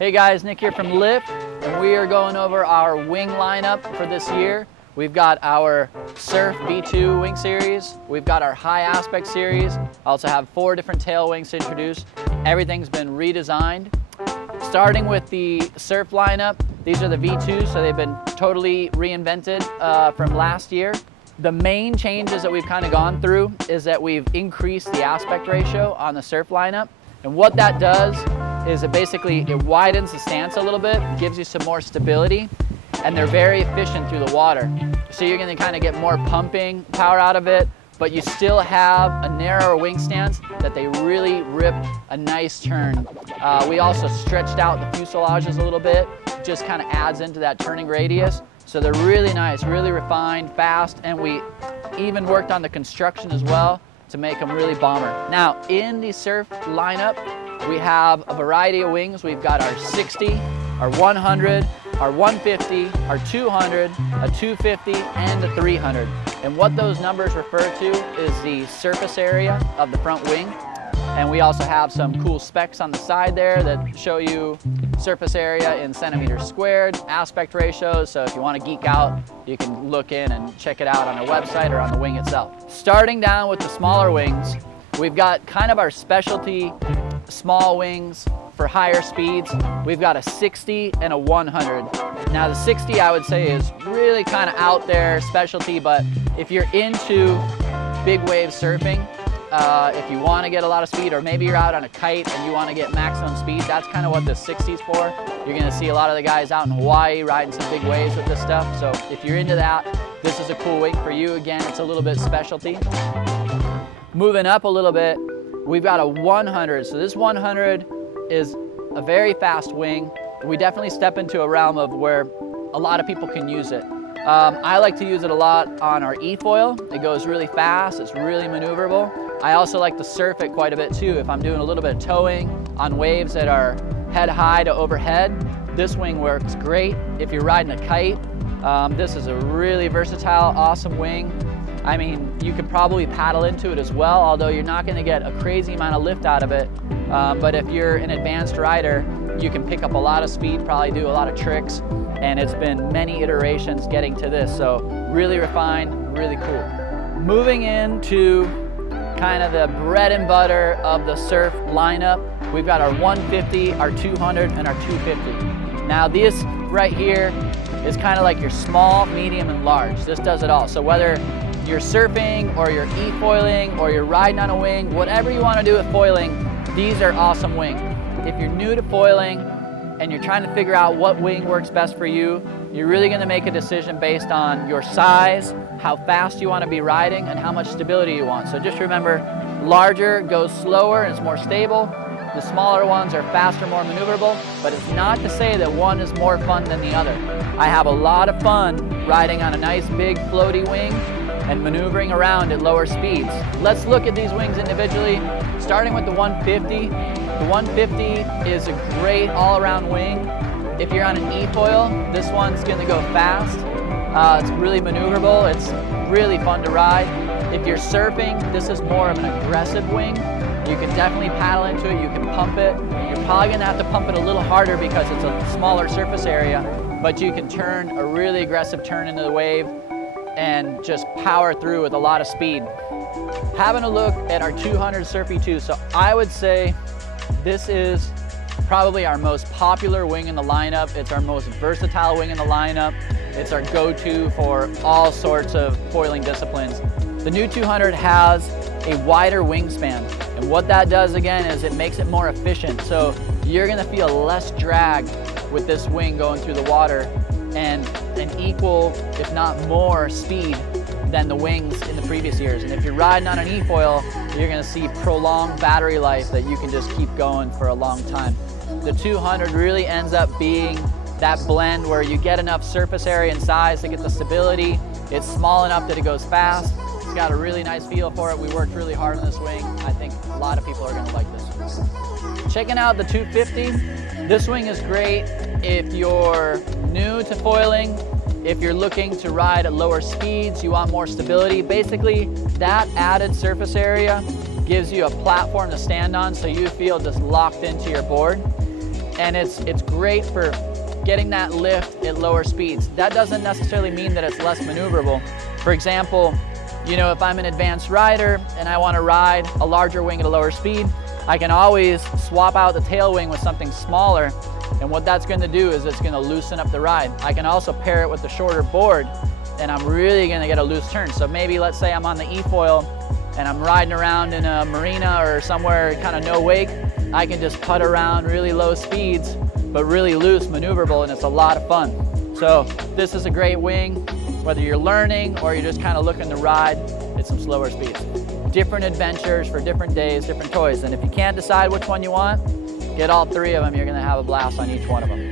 Hey guys, Nick here from Lift, and we are going over our wing lineup for this year. We've got our Surf V2 wing series, we've got our high aspect series, I also have 4 different tail wings to introduce. Everything's been redesigned. Starting with the Surf lineup, these are the V2s, so they've been totally reinvented from last year. The main changes that we've kind of gone through is that we've increased the aspect ratio on the Surf lineup. And what that does is it widens the stance a little bit, gives you some more stability, and they're very efficient through the water. So you're gonna kind of get more pumping power out of it, but you still have a narrower wing stance that they really rip a nice turn. We also stretched out the fuselages a little bit, just kind of adds into that turning radius. So they're really nice, really refined, fast, and we even worked on the construction as well to make them really bomber. Now, in the Surf lineup, we have a variety of wings. We've got our 60, our 100, our 150, our 200, a 250, and a 300. And what those numbers refer to is the surface area of the front wing. And we also have some cool specs on the side there that show you surface area in centimeters squared, aspect ratios, so if you want to geek out, you can look in and check it out on our website or on the wing itself. Starting down with the smaller wings, we've got kind of our specialty small wings for higher speeds. We've got a 60 and a 100. Now the 60 I would say is really kind of out there specialty, but if you're into big wave surfing, if you want to get a lot of speed, or maybe you're out on a kite and you want to get maximum speed, that's kind of what the 60's for. You're going to see a lot of the guys out in Hawaii riding some big waves with this stuff. So if you're into that, this is a cool wing for you. Again, it's a little bit specialty. Moving up a little bit, we've got a 100. So this 100 is a very fast wing. We definitely step into a realm of where a lot of people can use it. I like to use it a lot on our eFoil. It goes really fast, it's really maneuverable. I also like to surf it quite a bit too. If I'm doing a little bit of towing on waves that are head high to overhead, this wing works great. If you're riding a kite, this is a really versatile, awesome wing. I mean, you could probably paddle into it as well, although you're not gonna get a crazy amount of lift out of it. But if you're an advanced rider, you can pick up a lot of speed, probably do a lot of tricks, and it's been many iterations getting to this, so really refined, really cool. Moving into kind of the bread and butter of the Surf lineup, we've got our 150, our 200, and our 250. Now this right here is kind of like your small, medium, and large. This does it all. So whether you're surfing or you're e-foiling or you're riding on a wing, whatever you want to do with foiling, these are awesome wings. If you're new to foiling and you're trying to figure out what wing works best for you, you're really going to make a decision based on your size, how fast you want to be riding, and how much stability you want. So just remember, larger goes slower and it's more stable. The smaller ones are faster, more maneuverable, but it's not to say that one is more fun than the other. I have a lot of fun riding on a nice big floaty wing and maneuvering around at lower speeds. Let's look at these wings individually, starting with the 150. The 150 is a great all-around wing. If you're on an e-foil, this one's gonna go fast. It's really maneuverable, it's really fun to ride. If you're surfing, this is more of an aggressive wing. You can definitely paddle into it, you can pump it. You're probably gonna have to pump it a little harder because it's a smaller surface area, but you can turn a really aggressive turn into the wave and just power through with a lot of speed. Having a look at our 200 Surf V2, so I would say this is probably our most popular wing in the lineup. It's our most versatile wing in the lineup. It's our go-to for all sorts of foiling disciplines. The new 200 has a wider wingspan, and what that does again is it makes it more efficient. So you're gonna feel less drag with this wing going through the water, and an equal, if not more, speed than the wings in the previous years. And if you're riding on an e-foil, you're gonna see prolonged battery life that you can just keep going for a long time. The 200 really ends up being that blend where you get enough surface area and size to get the stability. It's small enough that it goes fast. It's got a really nice feel for it. We worked really hard on this wing. I think a lot of people are gonna like this. Checking out the 250. This wing is great if you're new to foiling, if you're looking to ride at lower speeds, you want more stability. Basically, that added surface area gives you a platform to stand on so you feel just locked into your board. and it's great for getting that lift at lower speeds. That doesn't necessarily mean that it's less maneuverable. For example, you know, if I'm an advanced rider and I want to ride a larger wing at a lower speed, I can always swap out the tail wing with something smaller, and what that's going to do is it's going to loosen up the ride. I can also pair it with the shorter board, and I'm really going to get a loose turn. So maybe let's say I'm on the eFoil and I'm riding around in a marina or somewhere kind of no wake, I can just putt around really low speeds, but really loose, maneuverable, and it's a lot of fun. So this is a great wing, whether you're learning or you're just kind of looking to ride at some slower speeds. Different adventures for different days, different toys. And if you can't decide which one you want, get all three of them. You're gonna have a blast on each one of them.